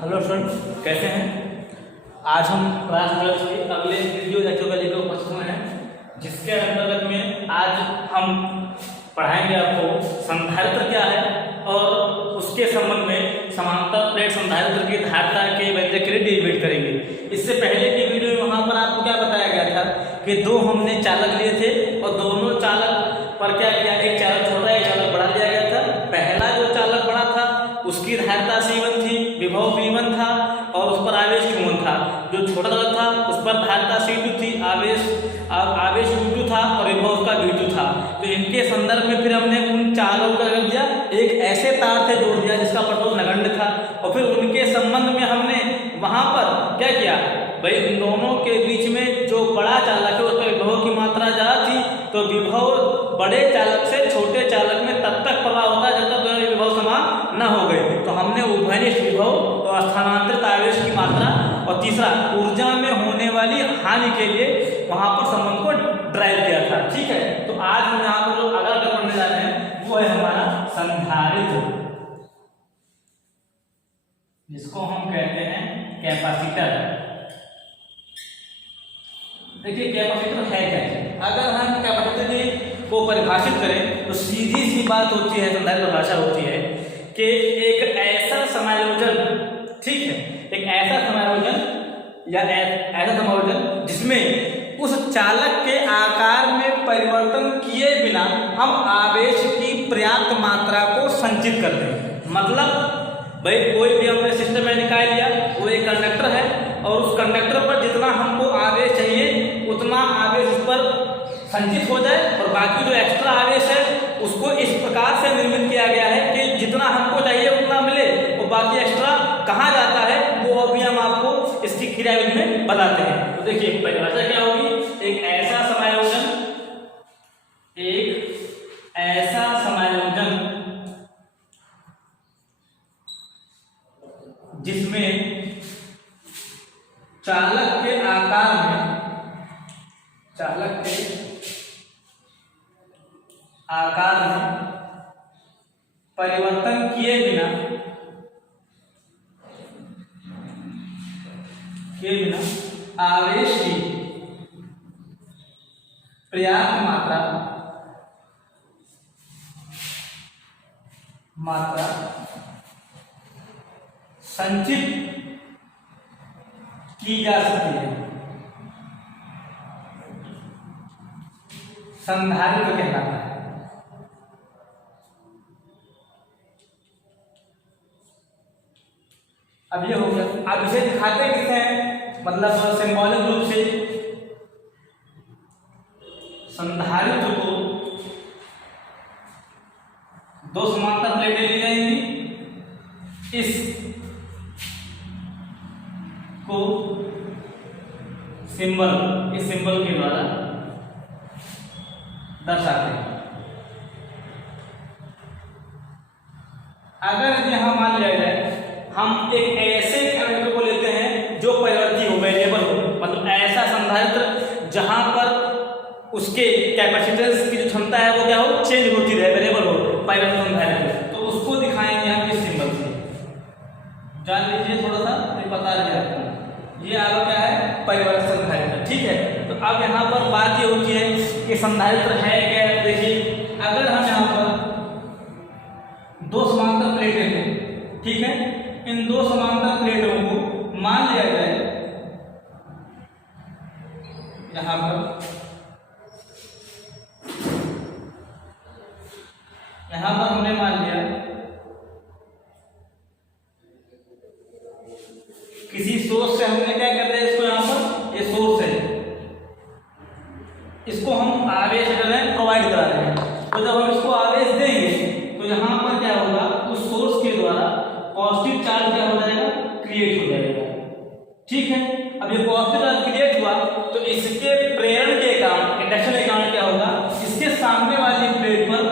Hello students, कैसे हैं? आज हम क्लास 12 के अगले वीडियो लेक्चर का लेकर उपस्थित हुए हैं, जिसके अंतर्गत में आज हम पढ़ाएंगे आपको संधारित्र क्या है और उसके संबंध में समांतर प्लेट संधारित्र की धारिता के व्यंजक के लिए डेरिवेट करेंगे। इससे पहले की वीडियो में वहाँ पर आपको क्या बताया गया था कि दो हमने चालक लिए थे और दोनों चालक पर क्या किया, एक चालक छोटा एक चालक बड़ा लिया गया था। पहला जो चालक बड़ा था उसकी धारिता C1 थी, विभव V1 था और उस पर आवेश Q1 था। जो छोटा चालक था उस पर धारिता C2 थी, आवेश U2 था और विभव उसका V2 था। तो इनके संदर्भ में फिर हमने उन चालकों का कर दिया, एक ऐसे तार से जोड़ दिया जिसका प्रतिरोध नगण्य था और फिर उनके संबंध में हमने वहां पर क्या किया भाई, इन दोनों के बीच में जो बड़ा चालक है उसका विभव की मात्रा ज्यादा थी, तो विभव बड़े चालक से छोटे चालक में तब तक प्रवाह होता है जब तक दोनों विभव समान न हो गए। तो हमने उभयनिष्ठ विभव और स्थानांतरित आवेश की मात्रा और तीसरा ऊर्जा में होने वाली हानि के लिए वहां पर संबंध को ड्राइव किया था। ठीक है, तो आज हम यहाँ पर जो अगला पढ़ने जा रहे हैं वो है हमारा संधारित्र, जिसको हम कहते हैं कैपेसिटर। देखिए कैपेसिटर है क्या? अगर हम कैपेसिटर को परिभाषित करें तो सीधी सी बात होती है, संधारित्र परिभाषा होती है कि एक ऐसा समायोजन, ठीक है, एक ऐसा समायोजन या ऐसा समायोजन जिसमें उस चालक के आकार में परिवर्तन किए बिना हम आवेश की पर्याप्त मात्रा को संचित करते हैं। मतलब भाई कोई भी हमने सिस्टम में निकाल लिया, वो एक कंडक्टर है और उस कंडक्टर पर जितना हमको आवेश चाहिए उतना आवेश उस पर संचित हो जाए और बाकी जो एक्स्ट्रा आवेश है उसको इस प्रकार से निर्मित किया गया है कि जितना हमको चाहिए उतना मिले और बाकी एक्स्ट्रा कहाँ जाता है वो अभी हम आपको इसकी क्रियाविधि में बताते हैं। तो देखिए परिभाषा क्या होगी, एक ऐसा समायोजन जिसमें चालक के आकार में परिवर्तन किए बिना आवेश की पर्याप्त मात्रा संचित की जा सकती है, संधारित्र कहलाता है। अब ये हो गया। अब इसे दिखाते किसे हैं, मतलब सिंबॉलिक रूप से संधारित्र को दो समांतर प्लेटें ली जाएंगी, इस को इस सिंबल के द्वारा दर्शाते हैं। अगर यहां मान लिया जाए हम एक ऐसे कंडक्टर को लेते हैं जो परिवर्ती हो, वेरिएबल हो, मतलब ऐसा संधारित्र जहां पर उसके कैपेसिटेंस की जो क्षमता है वो क्या हो, चेंज होती रहे, वेरिएबल हो, परिवर्ती संधारित्र, तो उसको दिखाएंगे हम इस सिंबल से। जान लीजिए थोड़ा सा, ये पता लगे आपको, ये आपका क्या है, परिवर्ती संधारित्र। ठीक है, तो अब यहाँ पर बात ये होती है कि संधारित्र है क्या। देखिए अगर हम यहाँ पर दो समांतर प्लेटें हैं, ठीक है, इन दो समांतर प्लेटों को मान लिया जाए, यहां पर हमने मान लिया किसी सोर्स से हमने क्या कर दिया, इसको यहां पर ये सोर्स है, इसको हम आवेश प्रोवाइड करा रहे हैं। तो जब हम इसको आवेश देंगे तो यहां पर क्या होगा, उस सोर्स के द्वारा पॉजिटिव चार्ज क्या हो जाएगा, क्रिएट हो जाएगा। ठीक है, अब ये पॉजिटिव चार्ज क्रिएट हुआ तो इसके प्रेरण के कारण, इंडक्शन के कारण क्या होगा, इसके सामने वाली प्लेट पर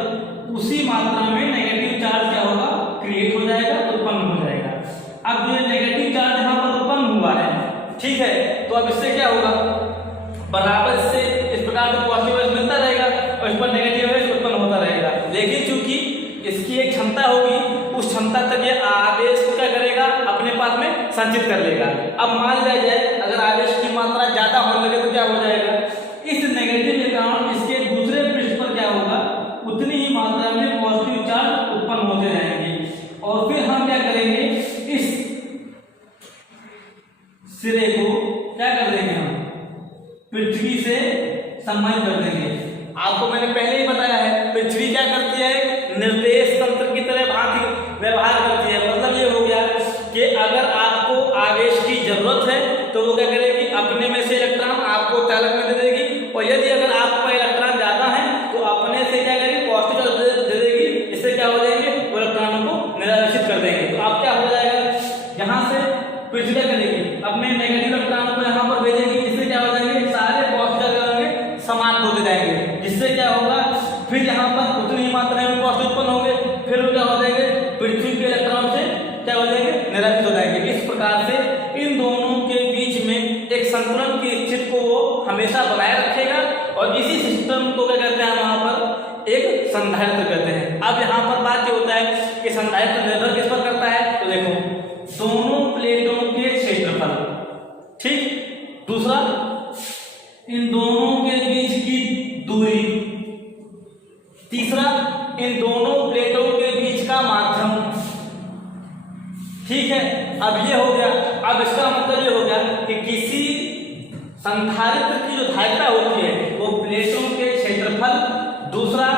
उसी मात्रा में नेगेटिव चार्ज क्या होगा, क्रिएट हो जाएगा, उत्पन्न हो जाएगा। अब ये नेगेटिव चार्ज यहाँ पर उत्पन्न हुआ है, ठीक है, तो अब इससे क्या होगा, बराबर से इस प्रकार का पॉजिटिव चार्ज मिलता रहेगा और इस पर नेगेटिव चार्ज उत्पन्न होता रहेगा। लेकिन चूंकि इसकी एक क्षमता होगी, उस क्षमता तक ये आवेश को क्या करेगा, अपने पास पास में संचित कर लेगा। अब मान लिया जाए अगर आवेश की मात्रा ज्यादा होने लगे तो क्या हो जाएगा, इस नेगेटिव के कारण इसके दूसरे पृष्ठ पर क्या होगा, उतनी ही मात्रा में पॉजिटिव चार्ज उत्पन्न होते रहेंगे और फिर हम क्या करेंगे, इस सिरे को क्या कर देंगे, हम पृथ्वी से सम्मानित कर देंगे। आपको मैंने पहले ही बताया है पृथ्वी क्या करती है, निर्देश तंत्र की तरह भांति व्यवहार करती है। मतलब ये हो गया कि अगर आपको आवेश की जरूरत है तो वो क्या करेगी, अपने में से इलेक्ट्रॉन आपको चालक में दे देगी, और यदि अगर आपका इलेक्ट्रॉन ज्यादा है तो अपने से क्या करेगी, पॉजिटिव चार्ज दे देगी। इससे क्या हो जाएंगे, वो इलेक्ट्रॉनों को निराकर्षित कर देंगे। तो अब क्या हो जाएगा, यहाँ से पृथ्वी क्या करेगी, अपने नेगेटिव इलेक्ट्रॉनों को यहाँ पर भेजेगी। इससे क्या हो जाएंगे, सारे पॉजिटिव समाप्त होते जाएंगे, जिससे क्या होगा, फिर यहाँ पर उतनी ही मात्रा में पॉजिटिव उत्पन्न होंगे, फिर वो क्या हो जाएंगे, पृथ्वी के इलेक्ट्रॉन से क्या हो जाएंगे, निराकृत हो जाएंगे। इस प्रकार से इन दोनों के बीच में एक संतुलन की स्थिति को वो हमेशा बनाए रखेगा, और इसी सिस्टम को क्या कहते हैं, वहां पर एक संधारित्र कहते हैं। अब यहाँ पर बात ये होता है कि संधारित्र निर्भर किस पर करता है, तो देखो दोनों प्लेटों के क्षेत्रफल, ठीक, दूसरा इन दोनों के बीच की दूरी, तीसरा इन दोनों प्लेटों के बीच का माध्यम, ठीक है। अब ये हो गया। अब इसका मतलब ये हो गया कि किसी संधारित्र की जो धारिता होती है वो प्लेटों के क्षेत्रफल, दूसरा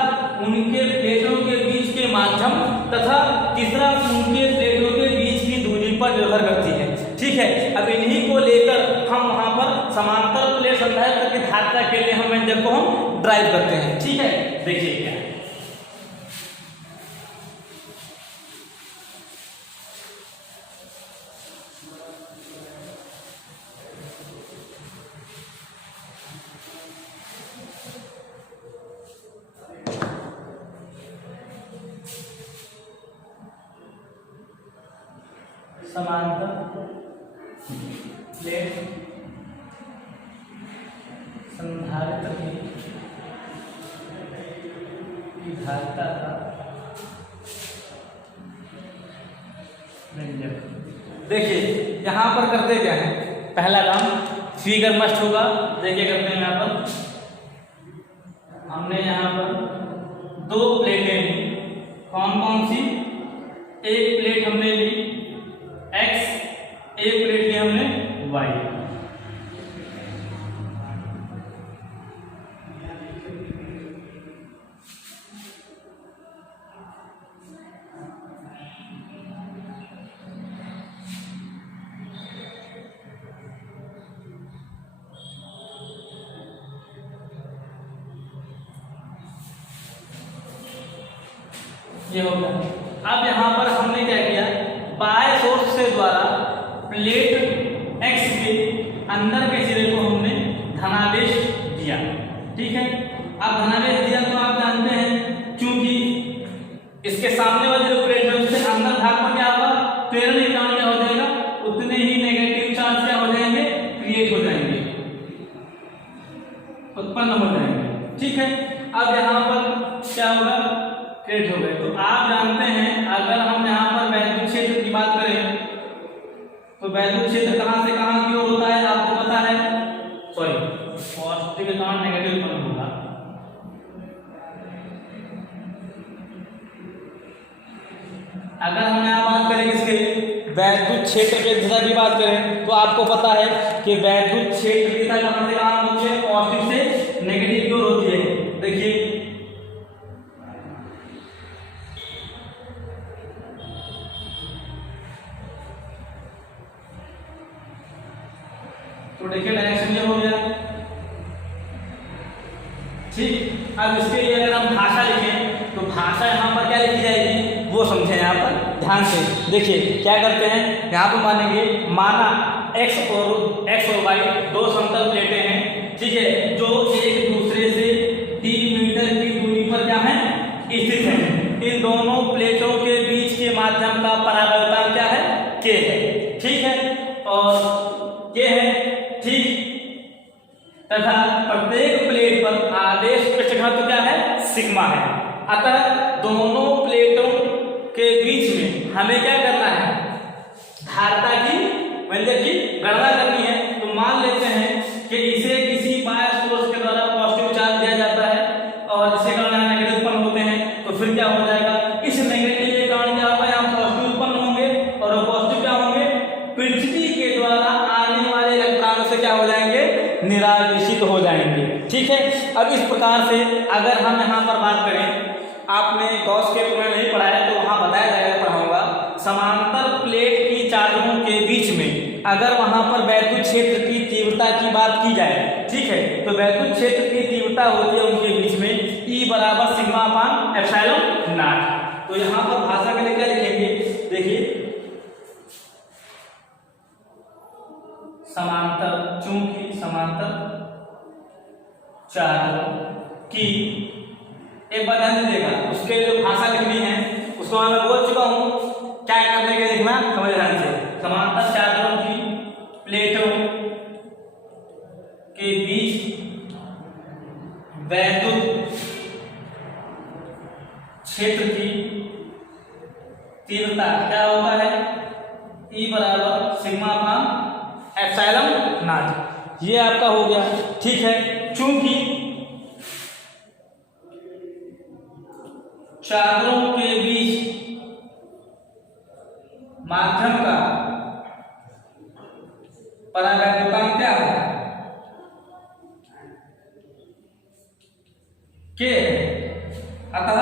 उनके प्लेटों के बीच के माध्यम, तथा तीसरा उनके प्लेटों के बीच की दूरी पर निर्भर करती है, ठीक है। अब इन्हीं को लेकर हम वहां पर समांतर प्लेट संधारित्र की धारिता के लिए हम व्यंजक को हम ड्राइव करते हैं, ठीक है। देखिए क्या है, समांतर प्लेट संधारित्र की धारिता का व्यंजक। देखिए यहाँ पर करते क्या है, पहला काम फिगर मस्ट होगा। देखिए करते हैं, यहाँ पर हमने यहाँ पर दो प्लेटें ली, कौन कौन सी, एक प्लेट हमने ली X, एक प्लेट ली हमने Y। ये हो गया। अब यहाँ पर हमने क्या किया, बाय सोर्स से द्वारा प्लेट X के अंदर के सिरे को हमने धनावेश दिया, ठीक है। अब धनावेश दिया तो आप जानते हैं, चूंकि इसके सामने वाले जो प्लेट है उसके अंदर भाग में क्या होगा, प्रेरण इलेक्ट्रॉन क्या हो जाएगा, उतने ही नेगेटिव चार्ज क्या हो जाएंगे, क्रिएट हो जाएंगे, उत्पन्न हो जाएंगे, ठीक है। अब यहाँ पर क्या होगा, क्रिएट हो गए। तो आप जानते हैं अगर हम यहाँ पर वैद्युत क्षेत्र की बात करें तो वैद्युत क्षेत्र कहाँ से कहाँ की ओर होता है, आपको पता है, सॉरी पॉजिटिव के कारण नेगेटिव उत्पन्न होगा। अगर हम यहाँ बात करें इसके वैद्युत क्षेत्र के दिशा की बात करें तो आपको पता है कि वैद्युत क्षेत्र की दिशा कहाँ से कहाँ होती है, पॉजिटिव से नेगेटिव की ओर होती है। देखिए तो देखिए डायरेक्शन ये हो गया, ठीक। अब इसके लिए अगर हम भाषा लिखें तो भाषा यहाँ पर क्या लिखी जाएगी वो समझें, यहाँ पर ध्यान से देखिए क्या करते हैं। यहाँ पर मानेंगे, माना x और y दो समतल प्लेटें हैं, ठीक है, जो एक दूसरे से 3 मीटर की दूरी पर क्या है, स्थित है। इन दोनों प्लेटों के बीच के माध्यम का परावर्तन क्या है, k है, ठीक है, और k है, ठीक, तथा प्रत्येक प्लेट पर आवेश पृष्ठ घनत्व क्या है, सिग्मा है। अतः दोनों प्लेटों के बीच में हमें क्या करना है, धारता की वैल्यू की गणना करनी है। तो मान लेते हैं कि इसे किसी बायस फोर्स के द्वारा पॉजिटिव चार्ज दिया जाता है और जिसके कारण यहाँ नेगेटिव उत्पन्न होते हैं, तो फिर क्या हो जाएगा, इस नेगेटिव के कारण क्या होगा, यहाँ पॉजिटिव उत्पन्न होंगे और वो पॉजिटिव क्या होंगे, पृथ्वी के द्वारा आने वाले इलेक्ट्रॉनों से क्या हो जाएंगे, निराकर्षित हो जाएंगे। ठीक है, अब इस प्रकार से अगर हम यहाँ पर बात करें, आपने गॉस के प्रमेय नहीं पढ़ा है तो वहाँ बताया जाएगा, पढ़ाऊंगा, समांतर प्लेट की चादरों के बीच में अगर वहां पर वैद्युत क्षेत्र की तीव्रता की बात की जाए, ठीक है, तो वैद्युत क्षेत्र की तीव्रता होती है उनके बीच में E बराबर सिग्मा अपान एप्सिलॉन नॉट। तो यहाँ पर भाषा के लिए क्या लिखेंगे, देखिए समांतर, चूंकि समांतर चादरों की, एक बात ध्यान दीजिएगा, उसके जो भाषा लिखनी है उसको मैं बोल चुका हूँ, क्या करने के देखना समझ ध्यान से। समांतर चादरों की प्लेटों के बीच वैद्युत क्षेत्र की तीव्रता क्या होता है, E बराबर सिग्मा अपान एप्सिलॉन नॉट। ये आपका हो गया। ठीक है, चूंकि चादरों के बीच माध्यम का परावैद्युतांक क्या है, के, अतः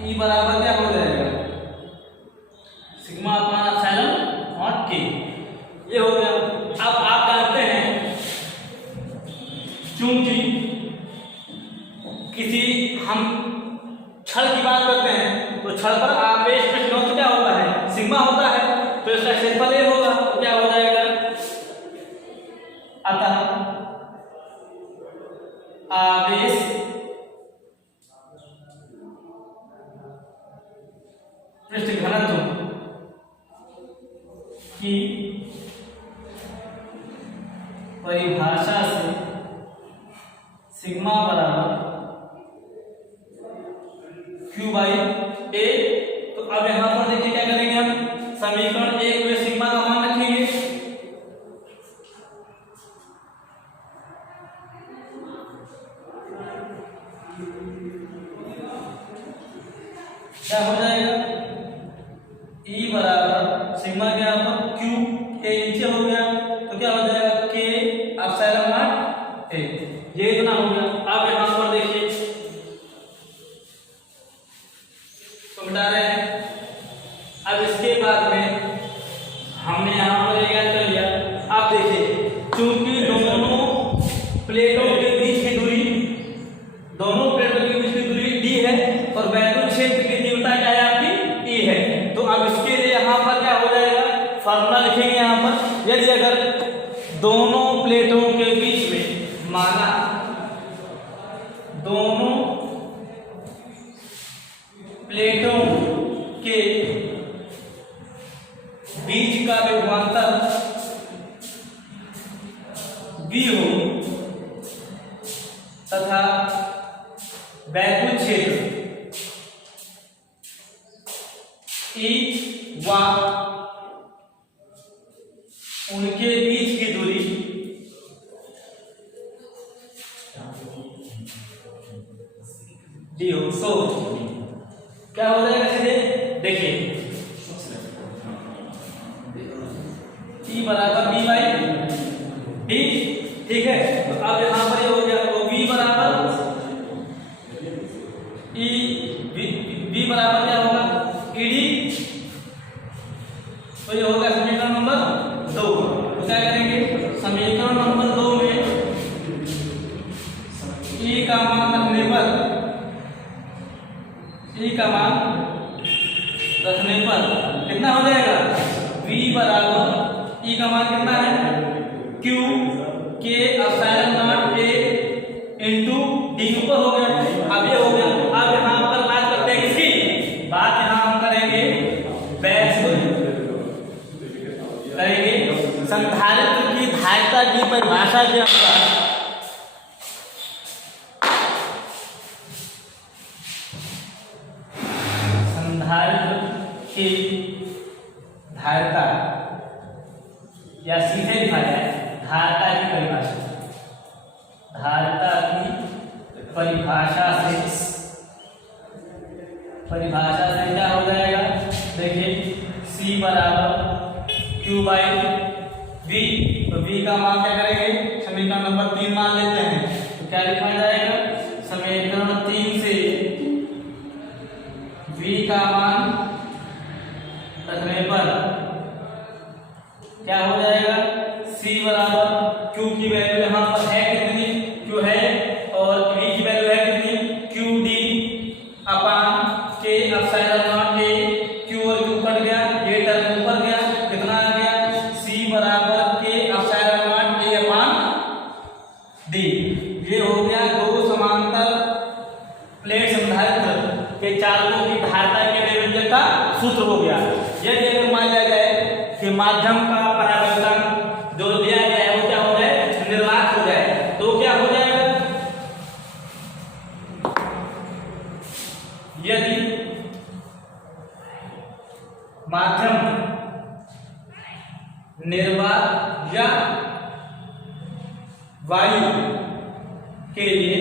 E बराबर क्या हो जाएगा, सिग्मा अपान एप्सिलॉन नॉट के। ये हो गया। अब आप जानते हैं, चूंकि किसी हम छड़ की बात करते हैं तो छड़ पर आवेश प्रतिरोध क्या होता है, सिग्मा होता है, तो इसका क्षेत्रफल ये होगा, तो क्या हो जाएगा, अतः आवेश पृष्ठ घनत्व की परिभाषा से सिग्मा बराबर Q बाई A। तो अब यहां पर देखिए क्या करेंगे, हम समीकरण 1 में सिग्मा का मान रखेंगे, क्या हो जाएगा, E बराबर सिग्मा के यहाँ पर Q के नीचे हो गया, तो क्या हो जाएगा, K एप्सिलॉन नॉट A। ये इतना हो गया। अब यहाँ पर देखिए तो बता रहे हैं, अब इसके बाद में हमने यहाँ पर याद कर लिया। आप देखिए, चूंकि दोनों प्लेटों के बीच की दूरी, दोनों प्लेटों के बीच की दूरी D है और वैद्युत क्षेत्र की तीव्रता क्या है आपकी, E है। तो अब इसके लिए यहाँ पर क्या हो जाएगा, फॉर्मूला लिखेंगे यहाँ पर। यदि अगर दोनों प्लेटों के बीच में, माना दोनों प्लेटों के बीच का विभवांतर V हो तथा वैद्युत क्षेत्र E व उनके बीच की दूरी D हो, तो क्या हो जाएगा, सीधे देखिए E बराबर B बाई D। ठीक है, तो अब यहां पर ये हो गया, तो V बराबर V बराबर क्या होगा, ED। तो ये होगा समीकरण नंबर 2। तो क्या करेंगे, समीकरण नंबर 2 में E का मान रखने पर, E का मान रखने पर कितना हो जाएगा, V बराबर E का मान कितना है, Q के epsilon not A into D ऊपर हो गया। अब ये हो गया। अब यहाँ पर बात करते हैं किसकी, बात यहाँ हम करेंगे करेंगे संधारित्र की धारिता की परिभाषा के अनुसार। संधारित्र की धारिता या सीधे लिखा जाए धारिता की परिभाषा, धारिता की परिभाषा से क्या हो जाएगा, देखिए C बराबर Q बाई V, तो V का मान क्या करेंगे, समीकरण नंबर 3 मान लेते हैं, तो क्या लिखा जाएगा, समीकरण 3 से V का मान रखने पर क्या हो जाएगा, C बराबर Q की वैल्यू यहाँ पर है कितनी, Q है, और V की वैल्यू है कितनी, QD upon K epsilon not A, Q और Q कट गया, ये टर्म ऊपर गया, कितना आ गया, C बराबर K epsilon not A upon D। ये हो गया दो समांतर प्लेट संधारित्र के चालकों की धारिता के विभेदक का सूत्र हो गया। यदि अगर मान लिया जाए कि माध्यम का परावर्तन जो दिया गया है वो क्या हो जाए, निर्वात हो जाए, तो क्या हो जाएगा, यदि माध्यम निर्वात या वायु के लिए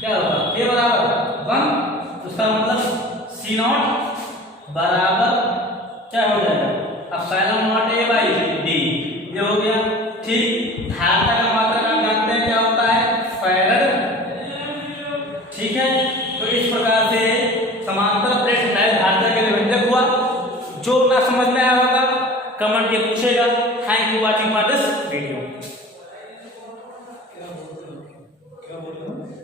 क्या होगा, के बराबर 1, उसका मतलब C नॉट बराबर क्या हो जाएगा, epsilon not A by D, ये हो गया। ठीक, धारिता का मात्रक आप जानते हैं क्या होता है, फैराड। ठीक है, तो इस प्रकार से समांतर प्लेट संधारित्र धारिता के विभेदक हुआ। जो ना समझ में आया होगा कमेंट में पूछेगा। Thank you watching for this video.